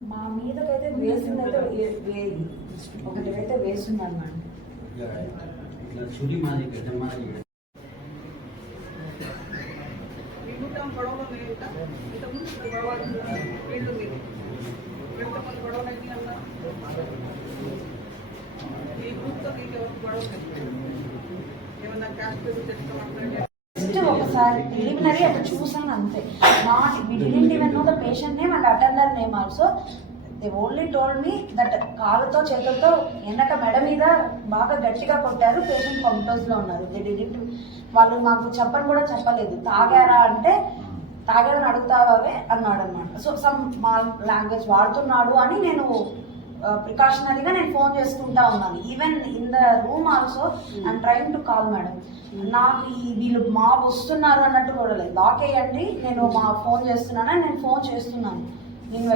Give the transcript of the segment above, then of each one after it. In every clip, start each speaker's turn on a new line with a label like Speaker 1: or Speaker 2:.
Speaker 1: మా
Speaker 2: మీదకైతే వేసిందైతే వే- వేది ఒకటి అయితే జస్ట్ ఒకసారి ప్రిలిమినరీ అట్లా చూసాను అంతే. Not we didn't even know the patient name and attender name also they only told me that కాలుతో చేతులతో వెనక మెడ మీద బాగా గట్టిగా కొట్టారు పేషెంట్ కంపోజ్ ఉన్నారు. దే డిడెంట్ వాళ్ళు మాకు చెప్పని కూడా చెప్పలేదు. తాగారా అంటే తాగారని అడుగుతావే అన్నాడు అనమాట సో సమ్ మా లాంగ్వేజ్ వాడుతున్నాడు అని నేను ప్రికాషనరీగా నేను ఫోన్ చేసుకుంటా ఉన్నాను. Even in the room also I'm trying to call madam నాకు ఈ వీళ్ళు మా వస్తున్నారు అన్నట్టు కూడా లేదు. లాక్ వేయండి నేను మా ఫోన్ చేస్తున్నాను నేను ఫోన్ చేస్తున్నాను. నేను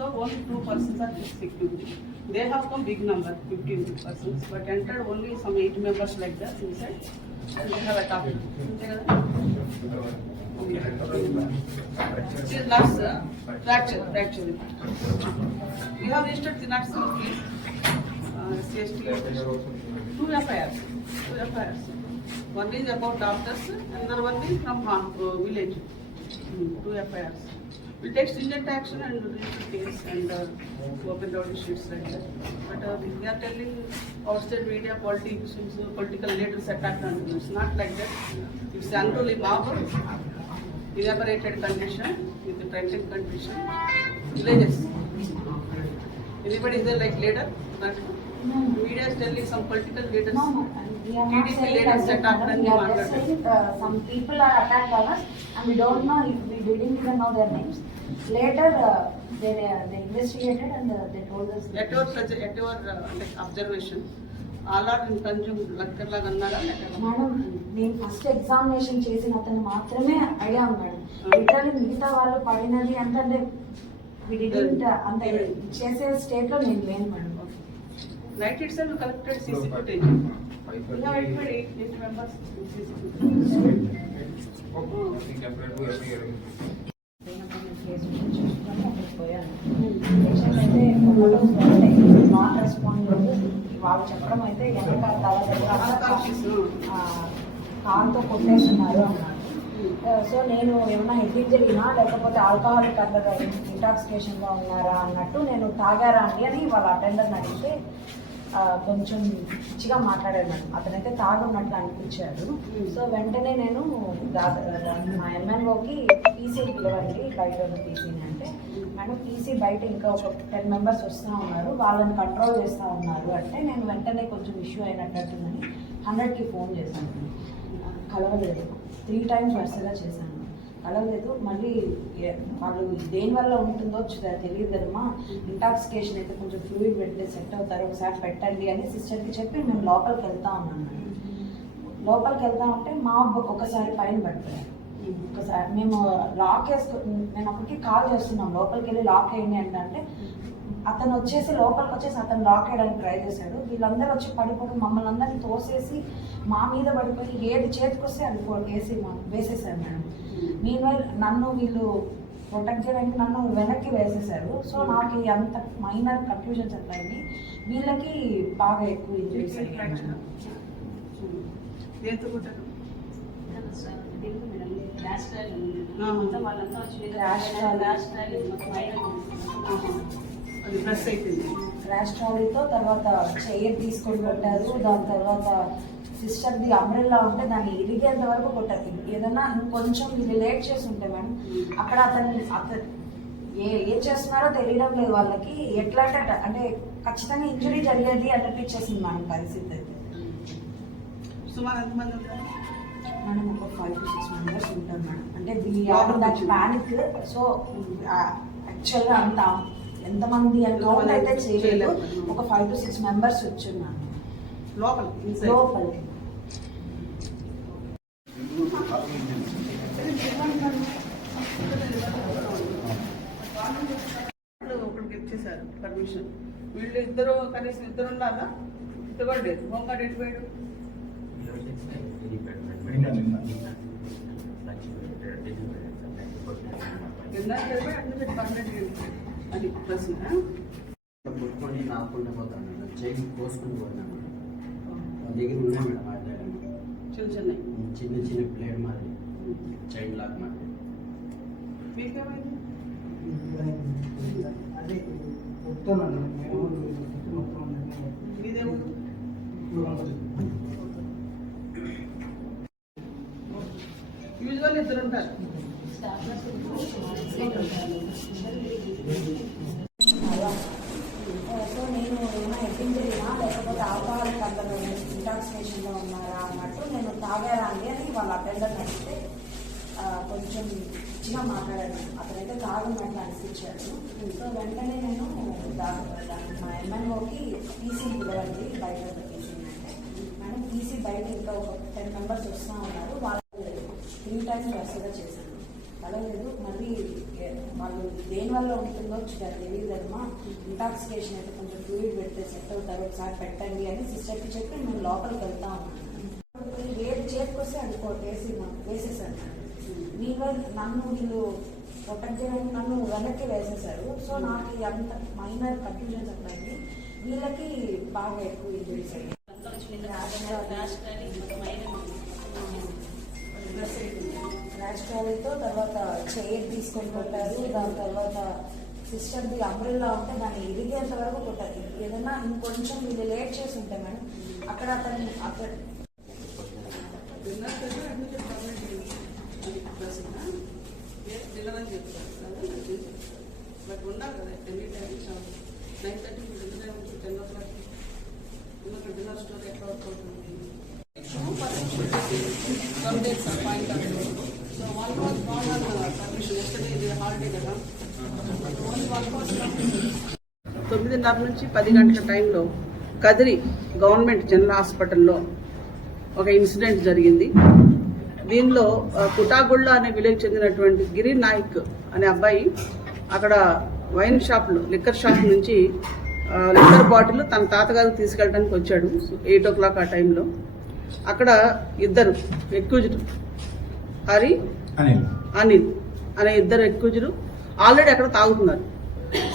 Speaker 1: also only two persons are district They have come big number, 15 persons, but entered only some eight members like that inside. And they have a topic. She is last uh, fracture, fracture. You have registered Tinaksu, please. Uh, CST. Two FIRs. Two FIRs. One is about doctors, another one is from uh, village. Hmm, two FIRs. We take stringent action and register case and uh, open rowdy sheets like that. But uh, we are telling outside media, politicians, uh, political leaders attack on it. It's not like that. It's unruly mob, evaporated condition, with the trenching condition, villages. Anybody is there like leader? Not. Media is telling some political leaders.
Speaker 2: No, no, we are not saying
Speaker 1: leaders
Speaker 2: that,
Speaker 1: attacked
Speaker 2: madam.
Speaker 1: and
Speaker 2: We are just saying, uh, some people are attacked by us and we don't know if we didn't even know their names. Uh, uh,
Speaker 1: later
Speaker 2: observation నేను first examination చేసిన అతను మాత్రమే అయ్యాం madam. ఇద్దరు మిగతా వాళ్ళు పడినది అంటే uh, అంత చేసే స్టేట్లో నేను లేను మేడం.
Speaker 1: కలెక్టెడ్
Speaker 2: వాళ్ళు చెప్పడం అయితే కాలుతో కొట్టేస్తున్నారు అన్నారు. సో నేను ఏమన్నా హెడ్డింగ్ జరిగినా లేకపోతే ఆల్కహాలిక్ అండర్ ఇంటాక్సికేషన్గా ఉన్నారా అన్నట్టు నేను తాగారా అండి అని వాళ్ళ అటెండర్ని అడిగితే కొంచెం పిచ్చిగా మాట్లాడారు మేడం అతనైతే తాగున్నట్లు అనిపించారు. సో వెంటనే నేను మా ఎంఎన్ఓకి పీసీ పిలవండి బయట ఉన్న పీసీని అంటే మేడం పీసీ బయట ఇంకా ఒక టెన్ మెంబర్స్ వస్తూ ఉన్నారు. వాళ్ళని కంట్రోల్ చేస్తూ ఉన్నారు. అంటే నేను వెంటనే కొంచెం ఇష్యూ అయినట్టుందని హండ్రెడ్కి ఫోన్ చేశాను. కలవలేదు. త్రీ టైమ్స్ వరుసగా చేశాను. కలవలేదు. మళ్ళీ వాళ్ళు దేని వల్ల ఉంటుందో చ- తెలియదు కదమ్మా. ఇంటాక్సికేషన్ అయితే కొంచెం ఫ్లూయిడ్ పెడితే సెట్ అవుతారు. ఒకసారి పెట్టండి అని సిస్టర్కి చెప్పి మేము లోపలికి వెళ్తా ఉన్నాను. మేడం. లోపలికి వెళ్తా ఉంటే మా అబ్బ ఒకసారి పైన పడిపోయారు. ఒకసారి మేము లాక్ వేసుకో నేను అప్పటికి కాల్ చేస్తున్నాం లోపలికి వెళ్ళి లాక్ వేయండి అంటే అంటే అతను వచ్చేసి లోపలికి వచ్చేసి అతను లాక్ వేయడానికి ట్రై చేశాడు. వీళ్ళందరూ వచ్చి పడిపోయి మమ్మల్ని అందరినీ తోసేసి మా మీద పడిపోయి ఏది చేతికొస్తే అది వేసి మా- వేసేసారు మేడం. నేను నన్ను వీళ్ళు ప్రొటెక్ట్ చేయడానికి నన్ను వెనక్కి వేసేసారు. సో నాకు అంత మైనర్ కన్ఫ్యూజన్స్ అట్లయింది వీళ్ళకి బాగా ఎక్కువ ఇంజరీస్
Speaker 1: Fracture. దేంతో కొట్టారు అది ప్రెస్ అయిపోయింది.
Speaker 2: ర్యాష్ ట్రాలీతో తర్వాత చైర్ తీసుకొని కొట్టారు. దాని తర్వాత సిస్టర్ది అంబ్రెల్లా ఉంటే దాన్ని ఇరిగేంత వరకు కొట్టారు ఏదన్నా ఇంకొంచెం ఇది లేట్ చేసి ఉంటే మేడం అక్కడ అతను అతను ఏ ఏం చేస్తున్నారో తెలియడం లేదు వాళ్ళకి. ఎట్లా అంటే. అంటే ఖచ్చితంగా ఇంజరీ జరిగేది అనిపించేసింది మేడం పరిస్థితి అయితే.
Speaker 1: సుమారు ఎంతమంది ఉంటారు
Speaker 2: మనం ఒక ఫైవ్ టు సిక్స్ మెంబర్స్ ఉంటాం మేడం అంటే they are that panic so యాక్చువల్గా అంత ఎంతమంది కౌంట్ అయితే చేయలేదు. ఒక ఫైవ్ టు సిక్స్ మెంబర్స్ వచ్చున్నాను
Speaker 1: లోపల వాళ్ళు ఒకరికి ఇచ్చేసారు పర్మిషన్ వీళ్ళు ఇద్దరు కనీసం ఇద్దరు ఉన్నారా? లేదు హోంగార్డ్ ఎటు పోయాడు నిన్న చదివి అటు నుంచి పర్మనెంట్ అది ప్రశ్న
Speaker 3: కొట్టుకొని నాకుంటూ పోతాను చేయి కోసుకొని పోతాను వాళ్ళ దగ్గర ఉన్నాయి మేడం ఆ దగ్గర
Speaker 1: చిన్న చిన్న
Speaker 3: చిన్న చిన్న ప్లేట్ మాది చైన్ లాక్ మాది
Speaker 1: మీకేమైంది
Speaker 4: అదే చెప్తున్నాను నేను మొత్తం
Speaker 1: మీదేముంది యూజువల్ ఇద్దరు ఉంటారు
Speaker 2: సో నేను ఏమైనా ఎక్కించలేనా లేకపోతే ఆల్కహాల్ కంపెనీ ఇంటాక్సినేషన్లో ఉన్నారా అన్నట్టు నేను తాగారా అండి అని వాళ్ళ అటెండర్ అడిగితే కొంచెం చిన్న మాట్లాడాను అతనైతే తాగనట్లు అనిపించాడు సో వెంటనే నేను దా- దాన్ని మా ఎంఎన్ఓకి పీసీ పిలవండి బయట పీసీ అంటే. మేడం పీసీ బయట ఇంకా ఒక టెన్ మెంబర్స్ వస్తూ ఉన్నారు. వాళ్ళు త్రీ టైమ్స్ వరుసగా చేశాను పర్వాలేదు మళ్ళీ వాళ్ళు దేని వల్ల ఉంటుందో చూడాలి తెలియదమ్మా ఇంటాక్సికేషన్ అయితే కొంచెం ఫ్లూయిడ్ పెడితే సెట్ అవుతారు. ఒకసారి పెట్టండి అని సిస్టర్కి చెప్పి మేము లోపలికి వెళ్తా ఉన్నాను ఏది అనుకో వేసి వేసేసారు. మీ నన్ను వీళ్ళు ప్రొటెక్ట్ చేయడానికి నన్ను వెనక్కి వేసేసారు. సో నాకు అంత మైనర్ కన్ఫ్యూజన్స్ అట్లాంటి వీళ్ళకి బాగా ఎక్కువ ఇంజరీస్ అయ్యాయి ర్యాష్ ట్రాలీతో తర్వాత చైర్ తీసుకొని కొట్టారు. దాని తర్వాత సిస్టర్ది అంబ్రెల్లా ఉంటే దాన్ని ఇరిగేంత వరకు కొట్టారు. ఏదైనా ఇంకొంచెం వీళ్ళు లేట్ చేసి ఉంటే మేడం అక్కడ అతను అక్కడ
Speaker 1: డిన్నర్ చదివి అటు నుంచి పర్మనెంట్ అది ప్రశ్న డిన్నర్ అని చెప్తారు బట్ ఉండాలి కదా ఎనీ టైం నైన్ థర్టీ నుంచి ten o'clock dinner store ఎట్లా వర్క్ అవుతుంది కదా. తొమ్మిదిన్నర నుంచి పది గంటల టైంలో కదిరి గవర్నమెంట్ జనరల్ హాస్పిటల్లో ఒక ఇన్సిడెంట్ జరిగింది. దీనిలో కుటాగుళ్ళ అనే విలేజ్ చెందినటువంటి గిరి నాయక్ అనే అబ్బాయి అక్కడ వైన్ షాప్లో లిక్కర్ షాప్ నుంచి లిక్కర్ బాటిల్ తన తాతగారికి తీసుకెళ్ళడానికి వచ్చాడు. ఎయిట్ ఓ క్లాక్ ఆ టైంలో. అక్కడ ఇద్దరు ఎక్యూజ్డ్ హరి
Speaker 5: అనిల్.
Speaker 1: అనిల్ అనే ఇద్దరు ఎక్యూజ్డ్ ఆల్రెడీ అక్కడ తాగుతున్నారు.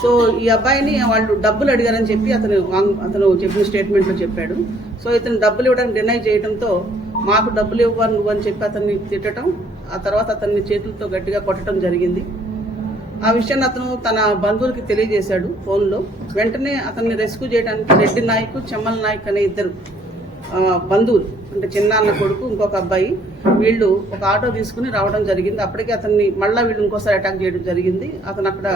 Speaker 1: సో ఈ అబ్బాయిని వాళ్ళు డబ్బులు అడిగారని చెప్పి అతను అతను చెప్పిన స్టేట్మెంట్లో చెప్పాడు. సో ఇతను డబ్బులు ఇవ్వడానికి డినై చేయడంతో మాకు డబ్బులు ఇవ్వను నువ్వు అని చెప్పి అతన్ని తిట్టడం ఆ తర్వాత అతన్ని చేతులతో గట్టిగా కొట్టడం జరిగింది. ఆ విషయాన్ని అతను తన బంధువులకి తెలియజేశాడు ఫోన్లో. వెంటనే అతన్ని రెస్క్యూ చేయడానికి రెడ్డి నాయక్ చెమ్మల్ నాయక్ అనే ఇద్దరు బంధువులు అంటే చిన్నాన్న కొడుకు ఇంకొక అబ్బాయి వీళ్ళు ఒక ఆటో తీసుకుని రావడం జరిగింది. అప్పటికే అతన్ని మళ్ళీ వీళ్ళు ఇంకోసారి అటాక్ చేయడం జరిగింది. అతను అక్కడ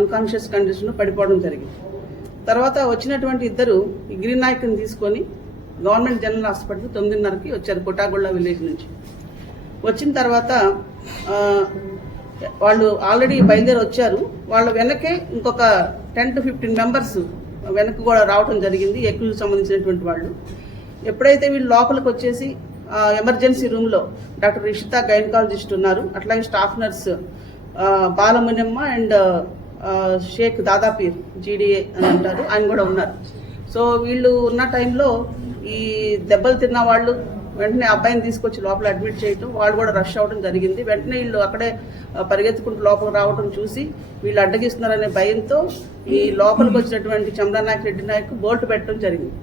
Speaker 1: అన్కాన్షియస్ కండిషన్లో పడిపోవడం జరిగింది. తర్వాత వచ్చినటువంటి ఇద్దరు ఈ గ్రీన్ నాయక్ని తీసుకొని గవర్నమెంట్ జనరల్ హాస్పిటల్ తొమ్మిదిన్నరకి వచ్చారు కొటాగొళ్ళ విలేజ్ నుంచి. వచ్చిన తర్వాత వాళ్ళు ఆల్రెడీ బయలుదేరి వచ్చారు. వాళ్ళ వెనకే ఇంకొక టెన్ టు ఫిఫ్టీన్ మెంబర్స్ వెనక్కి కూడా రావడం జరిగింది ఎక్కువకి సంబంధించినటువంటి వాళ్ళు. ఎప్పుడైతే వీళ్ళు లోపలికి వచ్చేసి ఎమర్జెన్సీ రూమ్లో డాక్టర్ రిషిత గైనకాలజిస్ట్ ఉన్నారు అట్లాగే staff nurse Balamunemma and Shaik Dadapeer GDA అని అంటారు ఆయన కూడా ఉన్నారు. సో వీళ్ళు ఉన్న టైంలో ఈ దెబ్బలు తిన్న వాళ్ళు వెంటనే అబ్బాయిని తీసుకొచ్చి లోపల అడ్మిట్ చేయటం వాళ్ళు కూడా రష్ అవ్వడం జరిగింది. వెంటనే వీళ్ళు అక్కడే పరిగెత్తుకుంటూ లోపలికి రావడం చూసి వీళ్ళు అడ్డగిస్తున్నారనే భయంతో ఈ లోపలికి వచ్చినటువంటి చంద్రనాయక్ రెడ్డి నాయక్ బోల్ట్ పెట్టడం జరిగింది.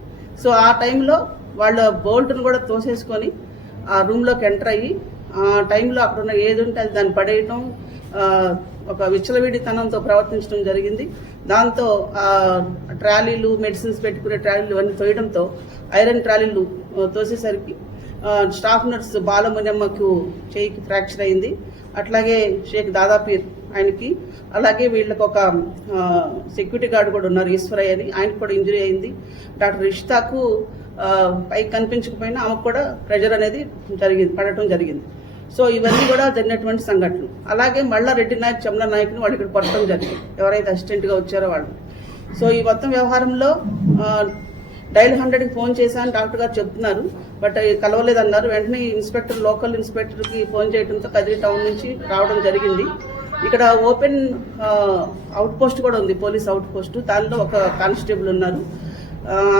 Speaker 1: సో ఆ టైంలో వాళ్ళ బోల్ట్ను కూడా తోసేసుకొని ఆ రూమ్లోకి ఎంటర్ అయ్యి ఆ టైంలో అక్కడ ఉన్న ఏది ఉంటే అది దాన్ని పడేయటం ఒక విచ్చలవిడితనంతో ప్రవర్తించడం జరిగింది. దాంతో ఆ ట్రాలీలు మెడిసిన్స్ పెట్టుకునే ట్రాలీలు అన్నీ తోయడంతో ఐరన్ ట్రాలీలు తోసేసరికి స్టాఫ్ నర్స్ బాలమునియమ్మకు చేయికి ఫ్రాక్చర్ అయింది. అట్లాగే షేక్ దాదాపీర్ ఆయనకి అలాగే వీళ్ళకి ఒక సెక్యూరిటీ గార్డ్ కూడా ఉన్నారు ఈశ్వరయ్య అని. ఆయనకు కూడా ఇంజరీ అయింది. డాక్టర్ రిషితాకు పైకి కనిపించకపోయినా ఆమెకు కూడా ప్రెజర్ అనేది జరిగింది పడటం జరిగింది. సో ఇవన్నీ కూడా జరిగినటువంటి సంఘటనలు. అలాగే మళ్ళా రెడ్డి నాయక్ చమల నాయక్ని వాళ్ళు ఇక్కడ పట్టడం జరిగింది. ఎవరైతే అసిస్టెంట్గా వచ్చారో వాళ్ళు. సో ఈ మొత్తం వ్యవహారంలో డైల్ హండ్రెడ్కి ఫోన్ చేశాను డాక్టర్ గారు చెప్తున్నారు బట్ కలవలేదన్నారు. వెంటనే ఇన్స్పెక్టర్ లోకల్ ఇన్స్పెక్టర్కి ఫోన్ చేయడంతో కదిరి టౌన్ నుంచి రావడం జరిగింది. ఇక్కడ ఓపెన్ అవుట్ పోస్ట్ కూడా ఉంది పోలీస్ అవుట్ పోస్ట్ దానిలో ఒక కానిస్టేబుల్ ఉన్నారు.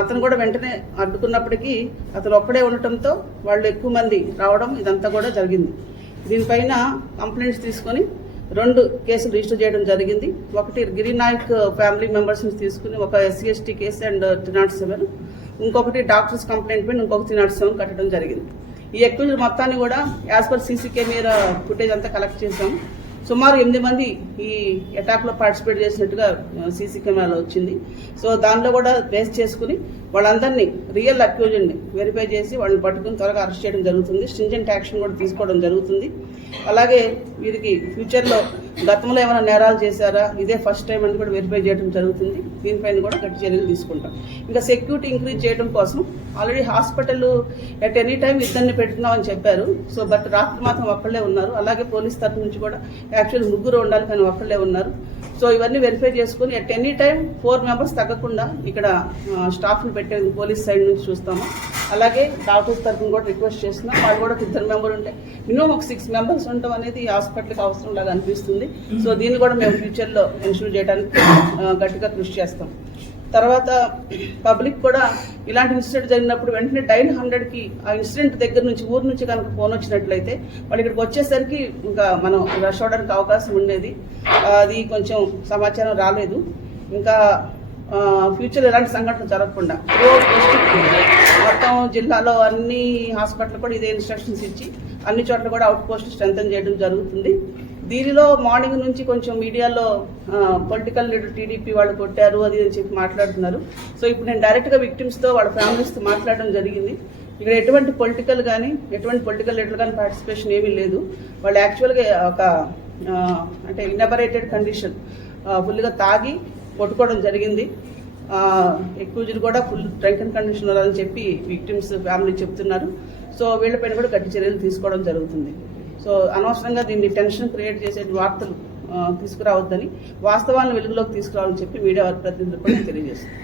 Speaker 1: అతను కూడా వెంటనే అడ్డుకున్నప్పటికీ అతను ఒక్కడే ఉండటంతో వాళ్ళు ఎక్కువ మంది రావడం ఇదంతా కూడా జరిగింది. దీనిపైన కంప్లైంట్స్ తీసుకొని రెండు కేసులు రిజిస్టర్ చేయడం జరిగింది. ఒకటి గిరి నాయక్ ఫ్యామిలీ మెంబర్స్ని తీసుకుని ఒక SC ST case and three not seven. ఇంకొకటి డాక్టర్స్ కంప్లైంట్ పైన ఇంకొక త్రీ నాట్ సెవెన్ కట్టడం జరిగింది. ఈ ఎక్కువ మొత్తాన్ని కూడా as per CC camera footage అంతా కలెక్ట్ చేసాం సుమారు ఎనిమిది మంది ఈ అటాక్లో పార్టిసిపేట్ చేసినట్టుగా సీసీ కెమెరాలో వచ్చింది. సో దానిలో కూడా బేస్ చేసుకుని వాళ్ళందరినీ రియల్ అక్యూజన్ని వెరిఫై చేసి వాళ్ళని పట్టుకుని త్వరగా అరెస్ట్ చేయడం జరుగుతుంది. స్ట్రింజెంట్ యాక్షన్ కూడా తీసుకోవడం జరుగుతుంది. అలాగే వీరికి ఫ్యూచర్లో గతంలో ఏమైనా నేరాలు చేశారా? ఇదే ఫస్ట్ టైం అని కూడా వెరిఫై చేయడం జరుగుతుంది. దీనిపైన కూడా గట్టి చర్యలు తీసుకుంటాం. ఇంకా సెక్యూరిటీ ఇంక్రీజ్ చేయడం కోసం already hospital at any time ఇద్దరిని పెడుతున్నామని చెప్పారు. సో బట్ రాత్రి మాత్రం ఒక్కళ్ళే ఉన్నారు. అలాగే పోలీస్ తరఫు నుంచి కూడా యాక్చువల్ ముగ్గురు ఉండాలి కానీ ఒక్కళ్ళే ఉన్నారు. సో ఇవన్నీ వెరిఫై చేసుకుని at any time four members తగ్గకుండా ఇక్కడ స్టాఫ్ని పెట్టేది పోలీస్ సైడ్ నుంచి చూస్తాము. అలాగే డాక్టర్స్ తరఫున కూడా రిక్వెస్ట్ చేస్తున్నాం. వాళ్ళు కూడా ఒక ఇద్దరు మెంబర్ ఉంటే మినిమం ఒక సిక్స్ మెంబర్స్ ఉండటం అనేది హాస్పిటల్కి అవసరం లాగా అనిపిస్తుంది. సో దీన్ని కూడా మేము ఫ్యూచర్లో ఎన్షూర్ చేయడానికి గట్టిగా కృషి చేస్తాం. తర్వాత పబ్లిక్ కూడా ఇలాంటి ఇన్సిడెంట్ జరిగినప్పుడు వెంటనే డైల్ హండ్రెడ్కి ఆ ఇన్సిడెంట్ దగ్గర నుంచి ఊరు నుంచి కనుక ఫోన్ వచ్చినట్లయితే వాళ్ళు ఇక్కడికి వచ్చేసరికి ఇంకా మనం రష్ అవడానికి అవకాశం ఉండేది. అది కొంచెం సమాచారం రాలేదు. ఇంకా ఫ్యూచర్ ఎలాంటి సంఘటనలు జరగకుండా. మొత్తం జిల్లాలో అన్ని హాస్పిటల్ కూడా ఇదే ఇన్స్ట్రక్షన్స్ ఇచ్చి అన్ని చోట్ల కూడా అవుట్ పోస్ట్ స్ట్రెంథన్ చేయడం జరుగుతుంది. దీనిలో మార్నింగ్ నుంచి కొంచెం మీడియాలో పొలిటికల్ లీడర్ టీడీపీ వాళ్ళు కొట్టారు అది అని చెప్పి మాట్లాడుతున్నారు. సో ఇప్పుడు నేను డైరెక్ట్గా విక్టిమ్స్తో వాళ్ళ ఫ్యామిలీస్తో మాట్లాడడం జరిగింది. ఇక్కడ ఎటువంటి పొలిటికల్ కానీ ఎటువంటి పొలిటికల్ లీడర్ కానీ పార్టిసిపేషన్ ఏమీ లేదు. వాళ్ళు యాక్చువల్గా ఒక అంటే ఇనబరేటెడ్ కండిషన్ ఫుల్గా తాగి కొట్టుకోవడం జరిగింది. ఎక్కువ కూడా ఫుల్ డ్రంకన్ కండిషన్ అని చెప్పి విక్టిమ్స్ ఫ్యామిలీ చెప్తున్నారు. సో వీళ్ళపైన కూడా గట్టి చర్యలు తీసుకోవడం జరుగుతుంది. సో అనవసరంగా దీన్ని టెన్షన్ క్రియేట్ చేసే వార్తలు తీసుకురావద్దని వాస్తవాలను వెలుగులోకి తీసుకురావాలని చెప్పి మీడియా ప్రతినిధులు కూడా తెలియజేస్తుంది